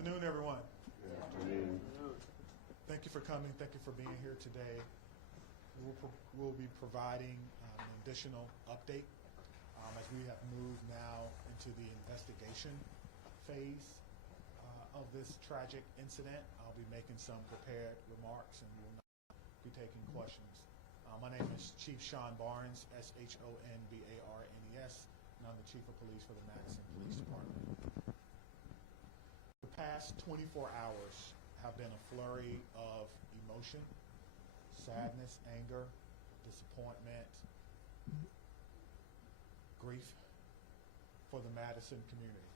afternoon, everyone. Good afternoon. Thank you for coming. Thank you for being here today. We'll be providing an additional update as we have moved now into the investigation phase of this tragic incident. I'll be making some prepared remarks and will not be taking questions. My name is Chief Sean Barnes, S-H-O-N-B-A-R-N-E-S, and I'm the Chief of Police for the Madison Police Department. The past 24 hours have been a flurry of emotion, sadness, anger, disappointment, grief for the Madison community.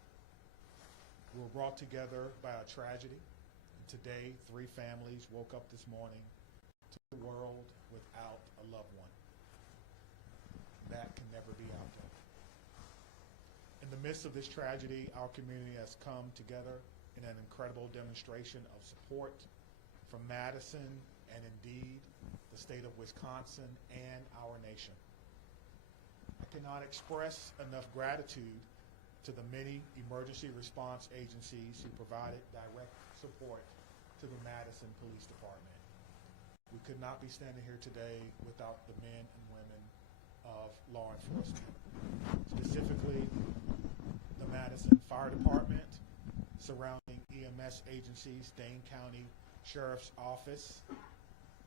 We were brought together by a tragedy, and today 3 families woke up this morning to the world without a loved one. That can never be outdone. In the midst of this tragedy, our community has come together in an incredible demonstration of support from Madison and indeed the state of Wisconsin and our nation. I cannot express enough gratitude to the many emergency response agencies who provided direct support to the Madison Police Department. We could not be standing here today without the men and women of law enforcement, specifically the Madison Fire Department, surrounding EMS agencies, Dane County Sheriff's Office,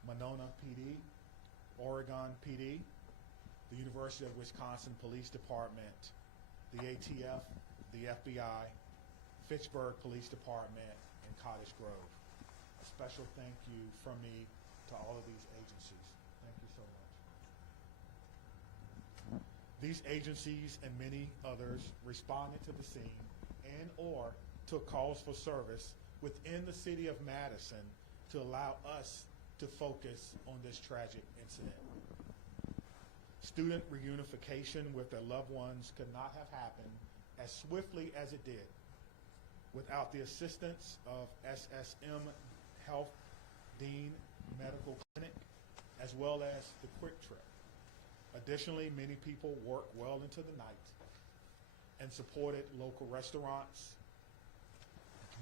Monona PD, Oregon PD, the University of Wisconsin Police Department, the ATF, the FBI, Fitchburg Police Department, and Cottage Grove. A special thank you from me to all of these agencies. Thank you so much. These agencies and many others responded to the scene and or took calls for service within the city of Madison to allow us to focus on this tragic incident. Student reunification with their loved ones could not have happened as swiftly as it did without the assistance of SSM Health Dean Medical Clinic, as well as the Quick Trip. Additionally, many people worked well into the night and supported local restaurants,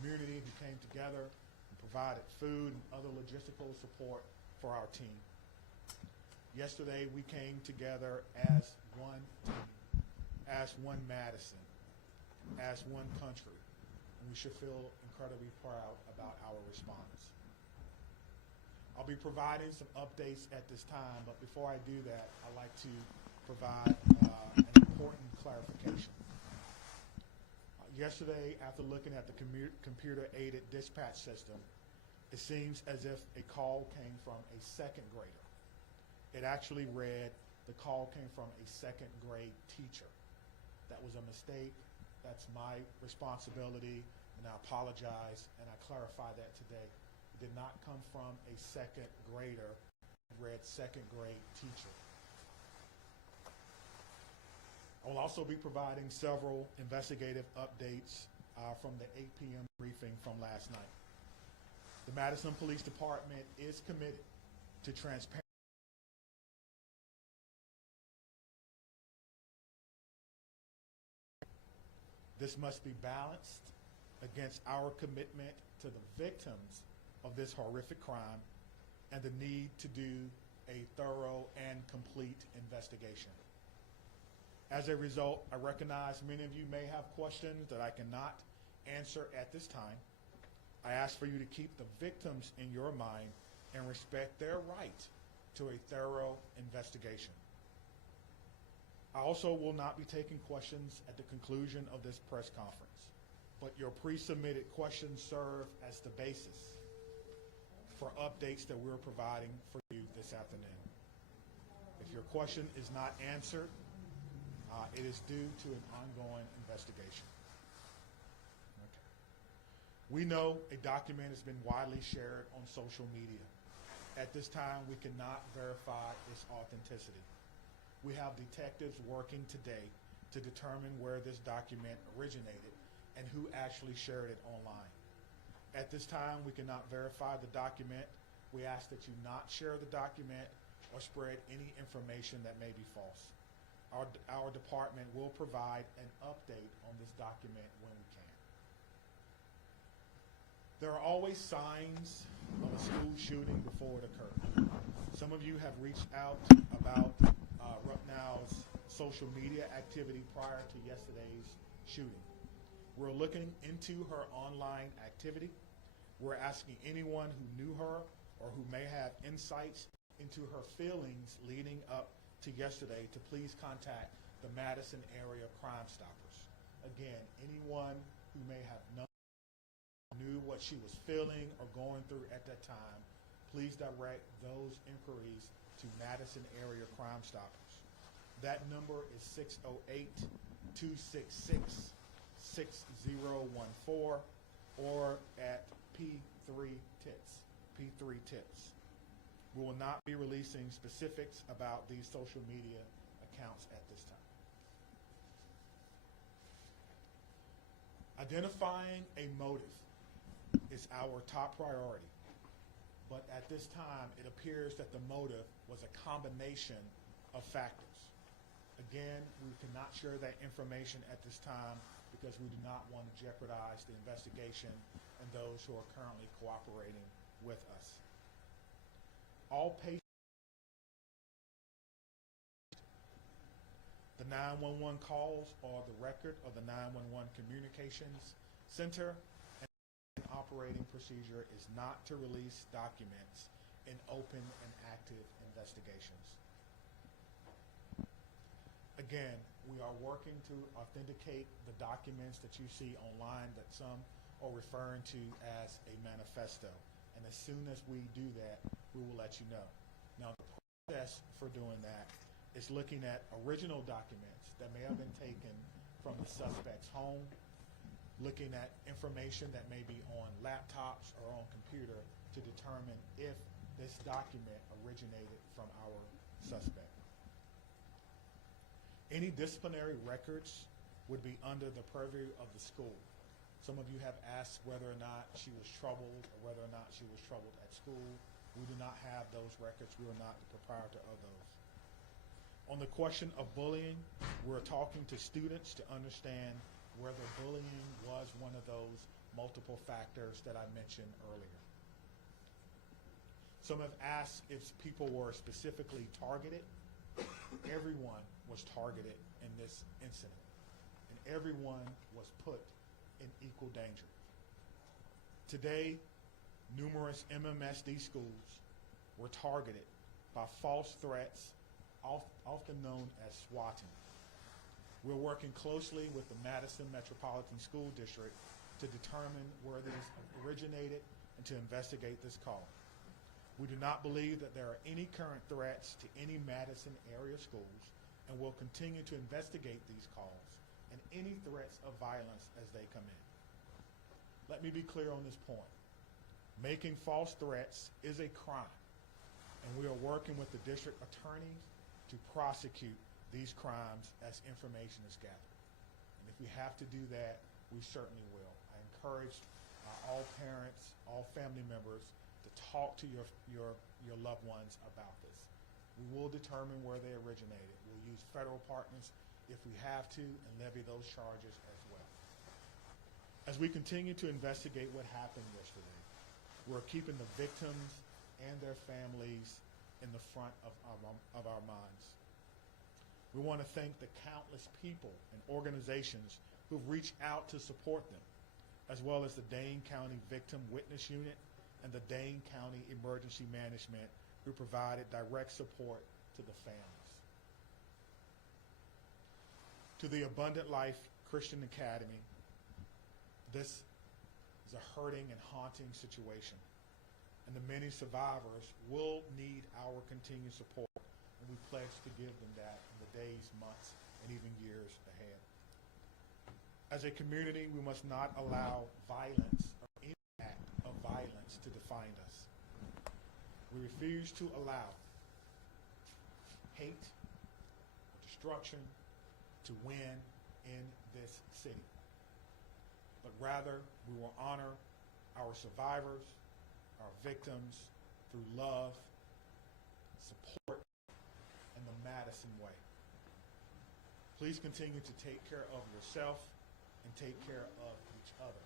community who came together and provided food and other logistical support for our team. Yesterday, we came together as one team, as one Madison, as one country, and we should feel incredibly proud about our response. I'll be providing some updates at this time, but before I do that, I'd like to provide an important clarification. Yesterday, after looking at the computer-aided dispatch system, it seems as if a call came from a second grader. It actually read the call came from a second grade teacher. That was a mistake. That's my responsibility, and I apologize, and I clarify that today. It did not come from a second grader. It read second grade teacher. I will also be providing several investigative updates from the 8 p.m. briefing from last night. The Madison Police Department is committed to transparency. This must be balanced against our commitment to the victims of this horrific crime and the need to do a thorough and complete investigation. As a result, I recognize many of you may have questions that I cannot answer at this time. I ask for you to keep the victims in your mind and respect their right to a thorough investigation. I also will not be taking questions at the conclusion of this press conference, but your pre-submitted questions serve as the basis for updates that we're providing for you this afternoon. If your question is not answered, it is due to an ongoing investigation. Okay. We know a document has been widely shared on social media. At this time, we cannot verify its authenticity. We have detectives working today to determine where this document originated and who actually shared it online. At this time, we cannot verify the document. We ask that you not share the document or spread any information that may be false. Our department will provide an update on this document when we can. There are always signs of a school shooting before it occurs. Some of you have reached out about Rupnow's social media activity prior to yesterday's shooting. We're looking into her online activity. We're asking anyone who knew her or who may have insights into her feelings leading up to yesterday to please contact the Madison Area Crime Stoppers. Again, anyone who may have knew what she was feeling or going through at that time, please direct those inquiries to Madison Area Crime Stoppers. That number is 608-266-6014 or at P3 Tips. We will not be releasing specifics about these social media accounts at this time. Identifying a motive is our top priority, but at this time it appears that the motive was a combination of factors. Again, we cannot share that information at this time because we do not want to jeopardize the investigation and those who are currently cooperating with us. All patients, the 911 calls are the record of the 911 Communications Center, and the operating procedure is not to release documents in open and active investigations. Again, we are working to authenticate the documents that you see online that some are referring to as a manifesto. And as soon as we do that, we will let you know. Now, the process for doing that is looking at original documents that may have been taken from the suspect's home, looking at information that may be on laptops or on computer to determine if this document originated from our suspect. Any disciplinary records would be under the purview of the school. Some of you have asked whether or not she was troubled or whether or not she was troubled at school. We do not have those records. We are not the proprietor of those. On the question of bullying, we're talking to students to understand whether bullying was one of those multiple factors that I mentioned earlier. Some have asked if people were specifically targeted. Everyone was targeted in this incident, and everyone was put in equal danger. Today, numerous MMSD schools were targeted by false threats, often known as swatting. We're working closely with the Madison Metropolitan School District to determine where these originated and to investigate this call. We do not believe that there are any current threats to any Madison area schools, and will continue to investigate these calls and any threats of violence as they come in. Let me be clear on this point. Making false threats is a crime, and we are working with the district attorneys to prosecute these crimes as information is gathered. And if we have to do that, we certainly will. I encourage all parents, all family members to talk to your loved ones about this. We will determine where they originated. We'll use federal partners if we have to and levy those charges as well. As we continue to investigate what happened yesterday, we're keeping the victims and their families in the front of our minds. We want to thank the countless people and organizations who've reached out to support them, as well as the Dane County Victim Witness Unit and the Dane County Emergency Management, who provided direct support to the families. To the Abundant Life Christian Academy, this is a hurting and haunting situation, and the many survivors will need our continued support, and we pledge to give them that in the days, months, and even years ahead. As a community, we must not allow violence or any act of violence to define us. We refuse to allow hate or destruction to win in this city, but rather we will honor our survivors, our victims, through love, support, and the Madison way. Please continue to take care of yourself and take care of each other.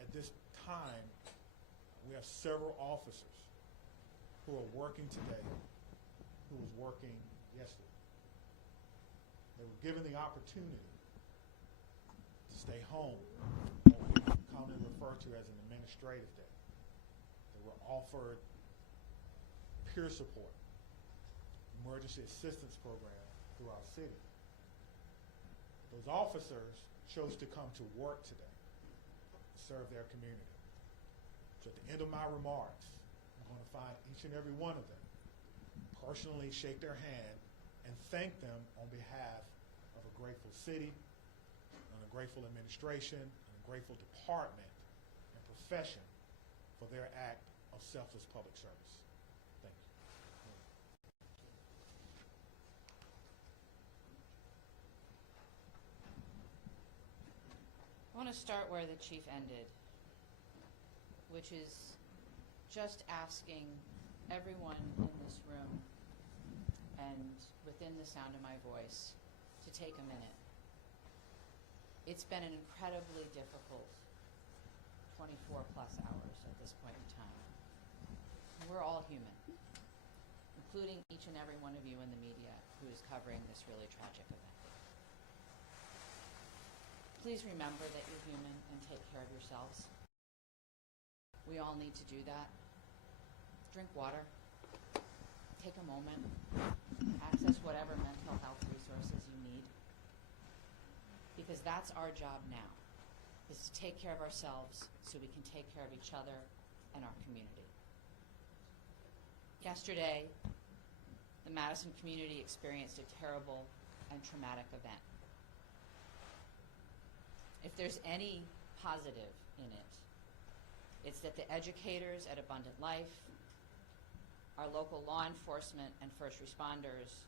At this time, we have several officers who are working today who was working yesterday. They were given the opportunity to stay home, what we commonly refer to as an administrative day. They were offered peer support, emergency assistance program through our city. Those officers chose to come to work today to serve their community. So at the end of my remarks, I'm going to find each and every one of them, personally shake their hand, and thank them on behalf of a grateful city, and a grateful administration, and a grateful department and profession for their act of selfless public service. Thank you. I want to start where the chief ended, which is just asking everyone in this room and within the sound of my voice to take a minute. It's been an incredibly difficult 24 plus hours at this point in time. We're all human, including each and every one of you in the media who is covering this really tragic event. Please remember that you're human and take care of yourselves. We all need to do that. Drink water. Take a moment. Access whatever mental health resources you need. Because that's our job now, is to take care of ourselves so we can take care of each other and our community. Yesterday, the Madison community experienced a terrible and traumatic event. If there's any positive in it, it's that the educators at Abundant Life, our local law enforcement and first responders,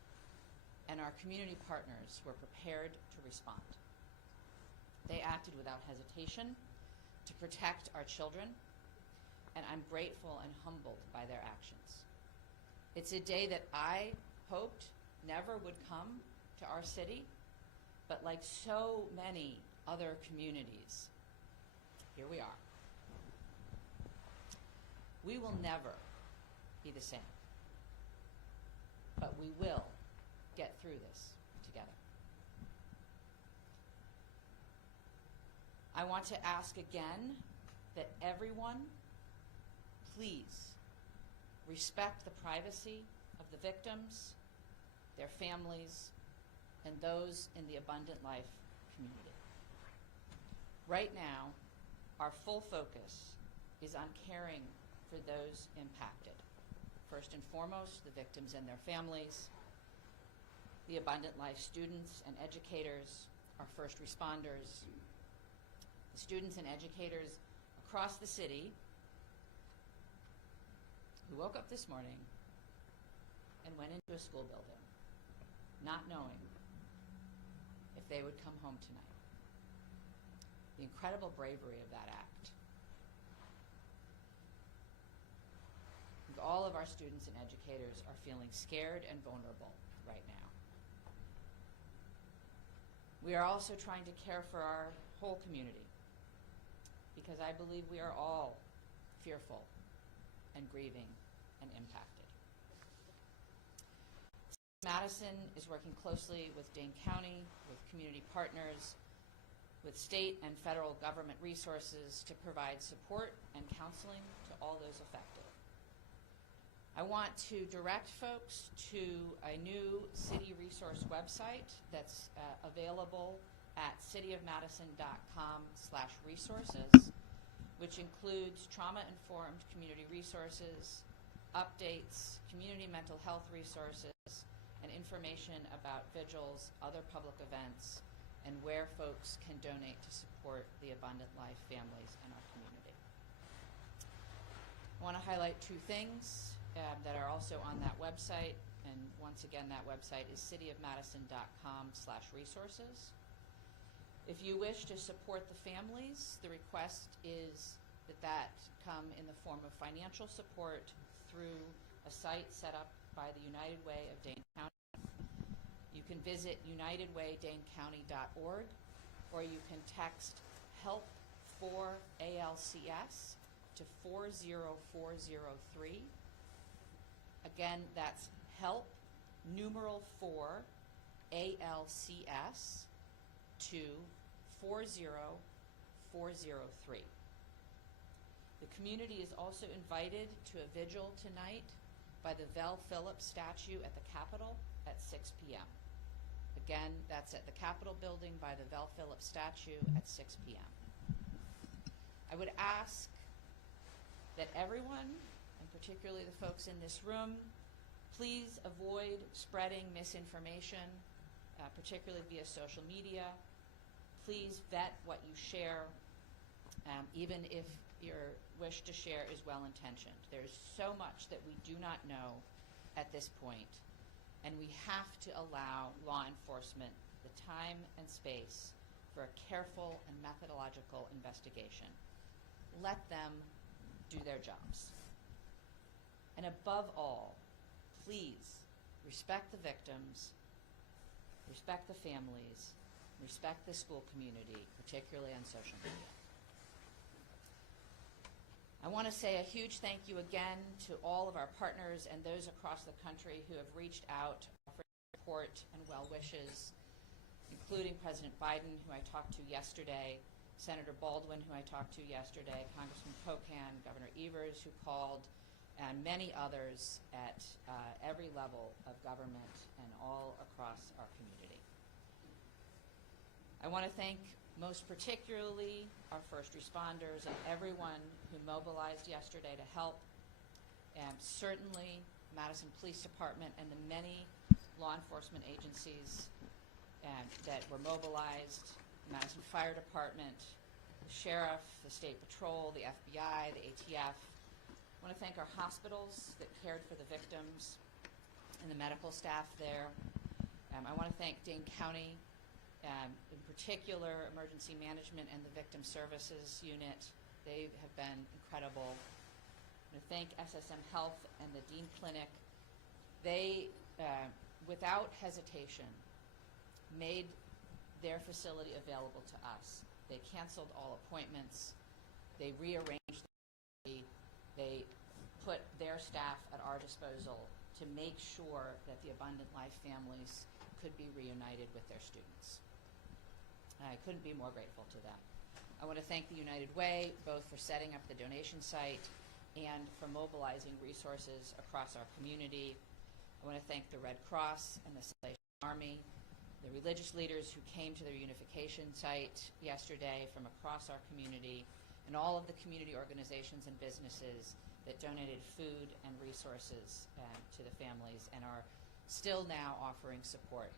and our community partners were prepared to respond. They acted without hesitation to protect our children, and I'm grateful and humbled by their actions. It's a day that I hoped never would come to our city, but like so many other communities, here we are. We will never be the same, but we will get through this together. I want to ask again that everyone, please respect the privacy of the victims, their families, and those in the Abundant Life community. Right now, our full focus is on caring for those impacted. First and foremost, the victims and their families, the Abundant Life students and educators, our first responders, the students and educators across the city who woke up this morning and went into a school building not knowing if they would come home tonight. The incredible bravery of that act. All of our students and educators are feeling scared and vulnerable right now. We are also trying to care for our whole community because I believe we are all fearful and grieving and impacted. Madison is working closely with Dane County, with community partners, with state and federal government resources to provide support and counseling to all those affected. I want to direct folks to a new city resource website that's available at cityofmadison.com/resources, which includes trauma-informed community resources, updates, community mental health resources, and information about vigils, other public events, and where folks can donate to support the Abundant Life families in our community. I want to highlight two things that are also on that website, and once again, that website is cityofmadison.com/resources. If you wish to support the families, the request is that come in the form of financial support through a site set up by the United Way of Dane County. You can visit unitedwaydanecounty.org, or you can text HELP 4 ALCS to 40403. Again, that's help, numeral 4 ALCS to 40403. The community is also invited to a vigil tonight by the Vel Phillips statue at the Capitol at 6 p.m. Again, that's at the Capitol building by the Vel Phillips statue at 6 p.m. I would ask that everyone, and particularly the folks in this room, please avoid spreading misinformation, particularly via social media. Please vet what you share, even if your wish to share is well-intentioned. There's so much that we do not know at this point, and we have to allow law enforcement the time and space for a careful and methodological investigation. Let them do their jobs. And above all, please respect the victims, respect the families, respect the school community, particularly on social media. I want to say a huge thank you again to all of our partners and those across the country who have reached out for support and well wishes, including President Biden, who I talked to yesterday, Senator Baldwin, who I talked to yesterday, Congressman Pocan, Governor Evers, who called, and many others at every level of government and all across our community. I want to thank most particularly our first responders and everyone who mobilized yesterday to help, and certainly Madison Police Department and the many law enforcement agencies that were mobilized, the Madison Fire Department, the Sheriff, the State Patrol, the FBI, the ATF. I want to thank our hospitals that cared for the victims and the medical staff there. I want to thank Dane County, in particular Emergency Management and the Victim Services Unit. They have been incredible. I want to thank SSM Health and the Dean Clinic. They, without hesitation, made their facility available to us. They canceled all appointments. They rearranged the They put their staff at our disposal to make sure that the Abundant Life families could be reunited with their students. I couldn't be more grateful to them. I want to thank the United Way, both for setting up the donation site and for mobilizing resources across our community. I want to thank the Red Cross and the Salvation Army, the religious leaders who came to their unification site yesterday from across our community, and all of the community organizations and businesses that donated food and resources to the families and are still now offering support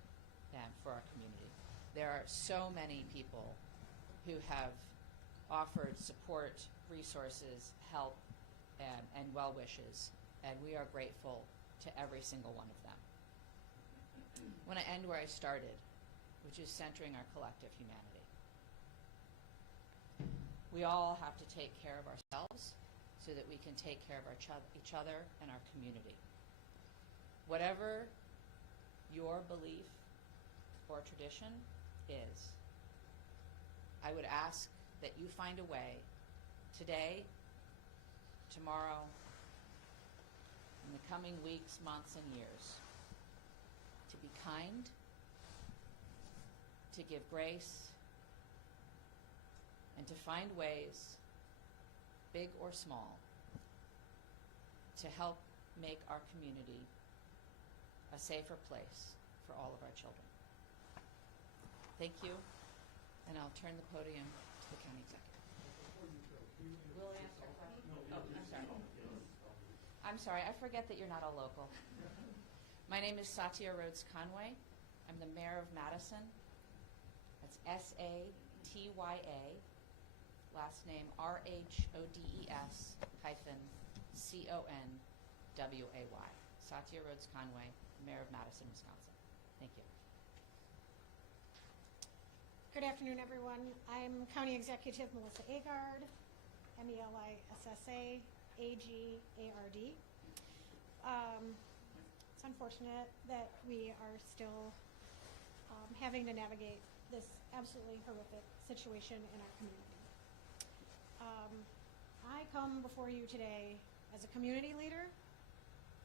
for our community. There are so many people who have offered support, resources, help, and well wishes, and we are grateful to every single one of them. I want to end where I started, which is centering our collective humanity. We all have to take care of ourselves so that we can take care of each other and our community. Whatever your belief or tradition is, I would ask that you find a way today, tomorrow, in the coming weeks, months, and years to be kind, to give grace, and to find ways, big or small, to help make our community a safer place for all of our children. Thank you, and I'll turn the podium to the county executive. Will I answer questions? Oh, I'm sorry. I'm sorry, I forget that you're not a local. My name is Satya Rhodes Conway. I'm the mayor of Madison. That's S-A-T-Y-A, last name R-H-O-D-E-S-C-O-N-W-A-Y. Satya Rhodes Conway, mayor of Madison, Wisconsin. Thank you. Good afternoon, everyone. I'm County Executive Melissa Agard, M-E-L-I-S-S-A, A-G-A-R-D. It's unfortunate that we are still having to navigate this absolutely horrific situation in our community. I come before you today as a community leader,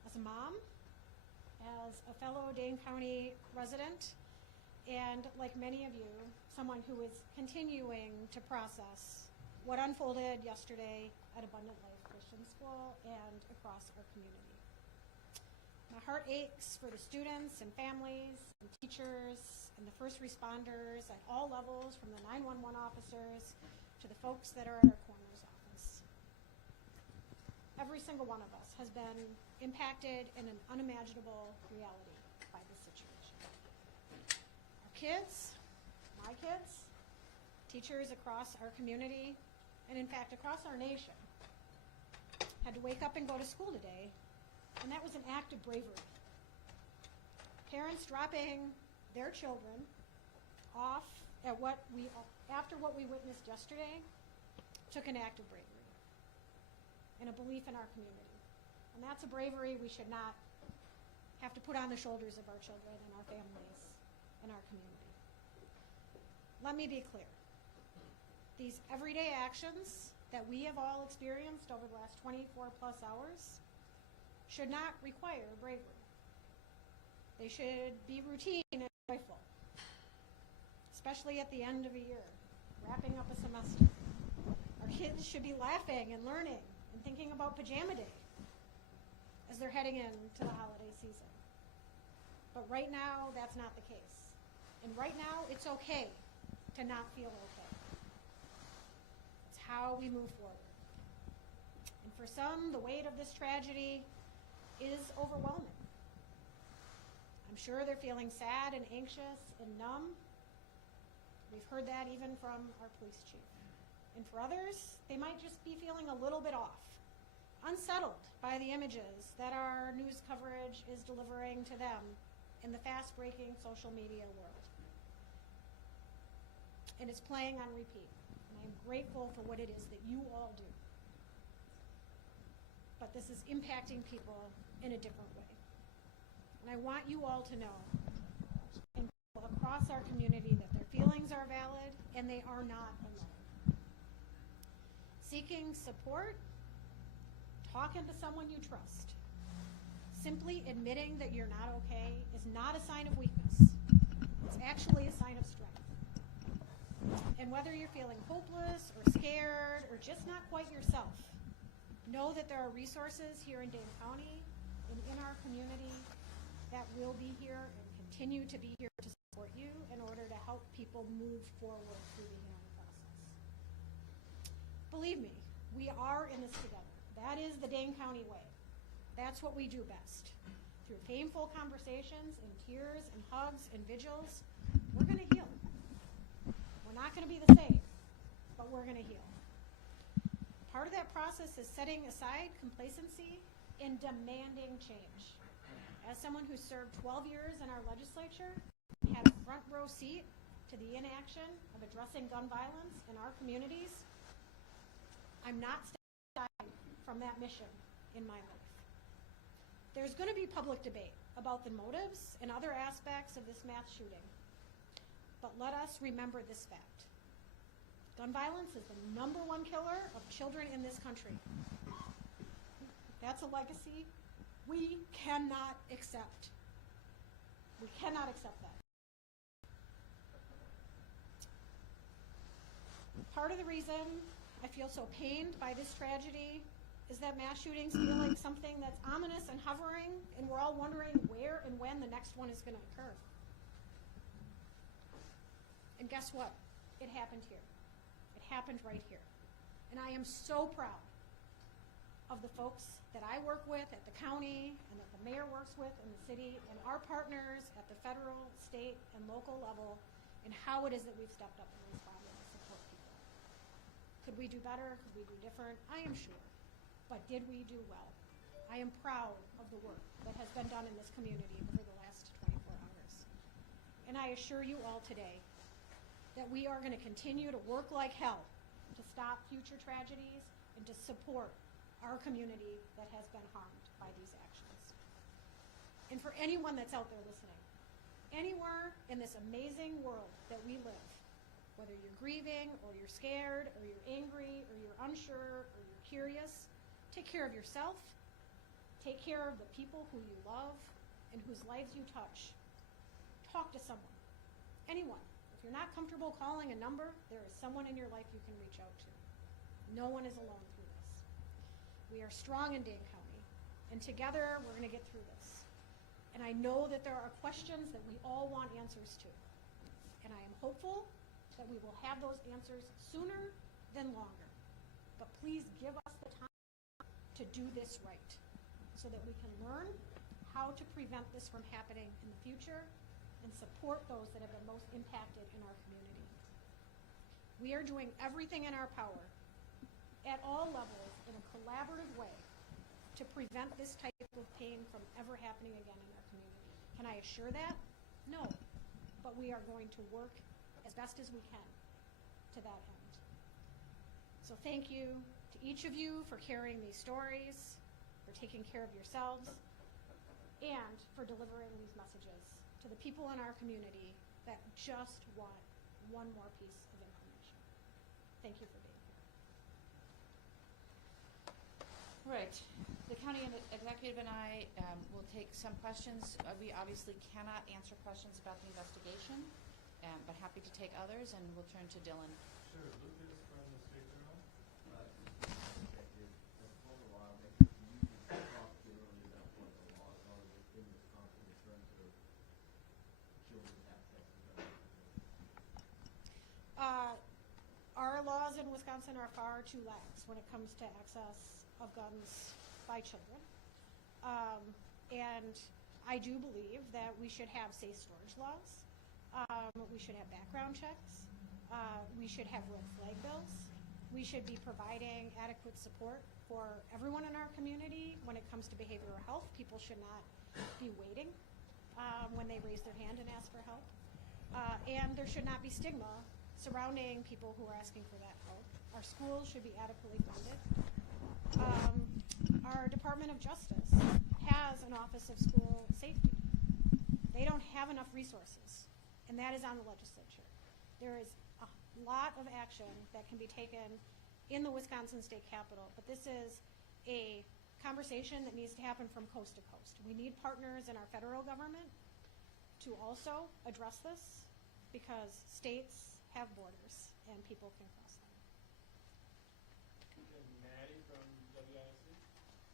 as a mom, as a fellow Dane County resident, and like many of you, someone who is continuing to process what unfolded yesterday at Abundant Life Christian School and across our community. My heart aches for the students and families and teachers and the first responders at all levels, from the 911 officers to the folks that are at our coroner's office. Every single one of us has been impacted in an unimaginable reality by this situation. Our kids, my kids, teachers across our community, and in fact across our nation, had to wake up and go to school today, and that was an act of bravery. Parents dropping their children off at after what we witnessed yesterday took an act of bravery and a belief in our community. And that's a bravery we should not have to put on the shoulders of our children and our families and our community. Let me be clear. These everyday actions that we have all experienced over the last 24 plus hours should not require bravery. They should be routine and joyful, especially at the end of a year, wrapping up a semester. Our kids should be laughing and learning and thinking about pajama day as they're heading into the holiday season. But right now, that's not the case. And right now, it's okay to not feel okay. It's how we move forward. And for some, the weight of this tragedy is overwhelming. I'm sure they're feeling sad and anxious and numb. We've heard that even from our police chief. And for others, they might just be feeling a little bit off, unsettled by the images that our news coverage is delivering to them in the fast-breaking social media world. And it's playing on repeat. And I'm grateful for what it is that you all do. But this is impacting people in a different way. And I want you all to know, and people across our community, that their feelings are valid and they are not alone. Seeking support, talking to someone you trust, simply admitting that you're not okay is not a sign of weakness. It's actually a sign of strength. And whether you're feeling hopeless or scared or just not quite yourself, know that there are resources here in Dane County and in our community that will be here and continue to be here to support you in order to help people move forward through the healing process. Believe me, we are in this together. That is the Dane County way. That's what we do best. Through painful conversations and tears and hugs and vigils, we're going to heal. We're not going to be the same, but we're going to heal. Part of that process is setting aside complacency and demanding change. As someone who served 12 years in our legislature and had a front row seat to the inaction of addressing gun violence in our communities, I'm not stepping aside from that mission in my life. There's going to be public debate about the motives and other aspects of this mass shooting. But let us remember this fact. Gun violence is the #1 killer of children in this country. That's a legacy we cannot accept. We cannot accept that. Part of the reason I feel so pained by this tragedy is that mass shootings feel like something that's ominous and hovering, and we're all wondering where and when the next one is going to occur. And guess what? It happened here. It happened right here. And I am so proud of the folks that I work with at the county and that the mayor works with in the city and our partners at the federal, state, and local level, and how it is that we've stepped up and responded to support people. Could we do better? Could we do different? I am sure. But did we do well? I am proud of the work that has been done in this community over the last 24 hours. And I assure you all today that we are going to continue to work like hell to stop future tragedies and to support our community that has been harmed by these actions. And for anyone that's out there listening, anywhere in this amazing world that we live, Whether you're grieving, or you're scared, or you're angry, or you're unsure, or you're curious, take care of yourself. Take care of the people who you love and whose lives you touch. Talk to someone, anyone. If you're not comfortable calling a number, there is someone in your life you can reach out to. No one is alone through this. We are strong in Dane County, and together we're going to get through this. And I know that there are questions that we all want answers to. And I am hopeful that we will have those answers sooner than longer. But please give us the time to do this right so that we can learn how to prevent this from happening in the future and support those that have been most impacted in our community. We are doing everything in our power at all levels in a collaborative way to prevent this type of pain from ever happening again in our community. Can I assure that? No. But we are going to work as best as we can to that end. So thank you to each of you for carrying these stories, for taking care of yourselves, and for delivering these messages to the people in our community that just want one more piece of information. Thank you for being here. Right. The county executive and I will take some questions. We obviously cannot answer questions about the investigation, but happy to take others, and we'll turn to Dylan. Sure. Lucas from the State Journal. As a former lawmaker, can you just talk generally about what the laws are within Wisconsin in terms of children's access to guns? Our laws in Wisconsin are far too lax when it comes to access of guns by children. And I do believe that we should have safe storage laws. We should have background checks. We should have red flag bills. We should be providing adequate support for everyone in our community when it comes to behavioral health. People should not be waiting when they raise their hand and ask for help. And there should not be stigma surrounding people who are asking for that help. Our schools should be adequately funded. Our Department of Justice has an Office of School Safety. They don't have enough resources, and that is on the legislature. There is a lot of action that can be taken in the Wisconsin State Capitol, but this is a conversation that needs to happen from coast to coast. We need partners in our federal government to also address this, because states have borders and people can cross them. And Maddie from WISD.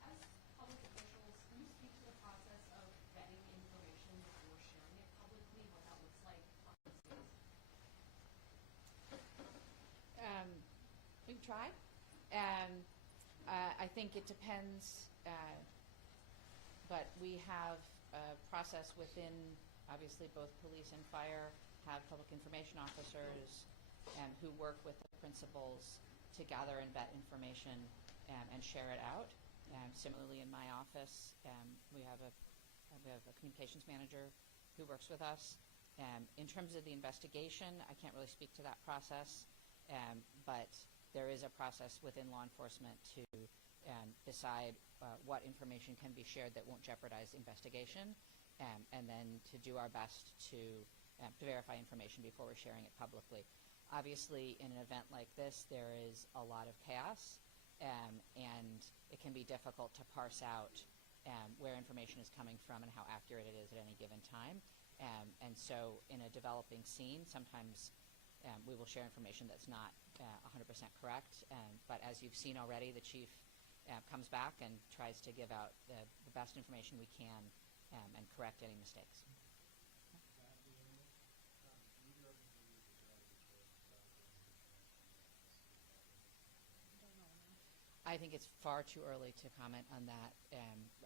As public officials, can you speak to the process of vetting information before sharing it publicly, what that looks like behind the scenes? We try. I think it depends, but we have a process within, obviously, both police and fire have public information officers who work with the principals to gather and vet information and share it out. Similarly, in my office, we have a communications manager who works with us. In terms of the investigation, I can't really speak to that process, but there is a process within law enforcement to decide what information can be shared that won't jeopardize the investigation, and then to do our best to verify information before we're sharing it publicly. Obviously, in an event like this, there is a lot of chaos, and it can be difficult to parse out where information is coming from and how accurate it is at any given time. And so in a developing scene, sometimes we will share information that's not 100% correct. But as you've seen already, the chief comes back and tries to give out the best information we can and correct any mistakes. I think it's far too early to comment on that.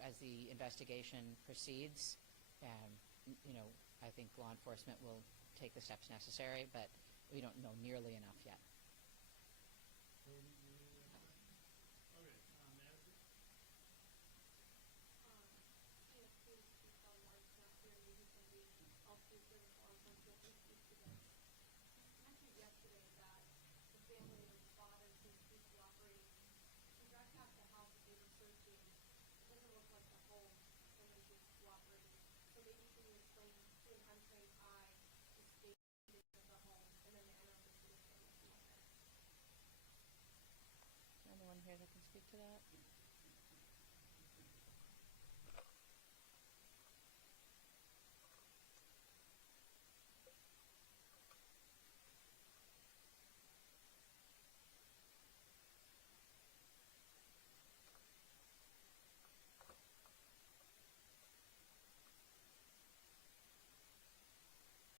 As the investigation proceeds, I think law enforcement will take the steps necessary, but we don't know nearly enough yet.